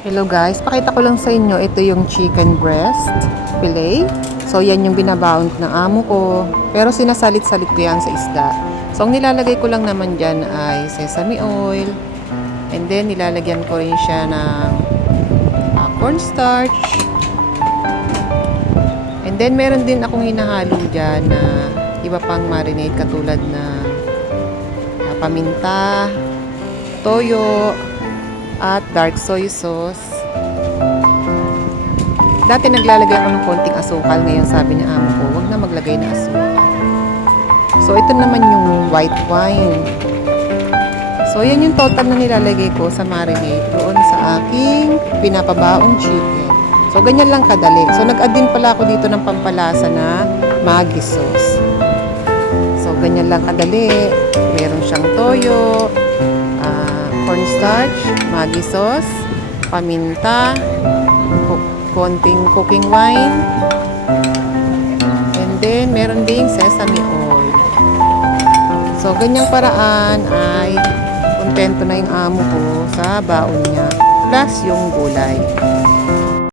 Hello guys, pakita ko lang sa inyo, ito yung chicken breast fillet. So yan yung binabound ng amo ko, pero sinasalit-salit ko yan sa isda. So ang nilalagay ko lang naman dyan ay sesame oil, and then nilalagyan ko rin siya ng cornstarch, and then meron din akong hinahalo dyan na iba pang marinade katulad na paminta, toyo, at dark soy sauce. Dati naglalagay ako ng konting asukal, ngayon sabi ni amo ko, huwag na maglagay na asukal. So ito naman yung white wine. So yan yung total na nilalagay ko sa marinade doon sa aking pinapabaong chicken. So ganyan lang kadali. So nag-add din pala ako dito ng pampalasa na Maggi sauce. So ganyan lang kadali. Meron siyang toyo, cornstarch, Maggi sauce, paminta, konting cooking wine, and then meron ding sesame oil. So ganyang paraan ay kontento na yung amo ko sa baon niya plus yung gulay.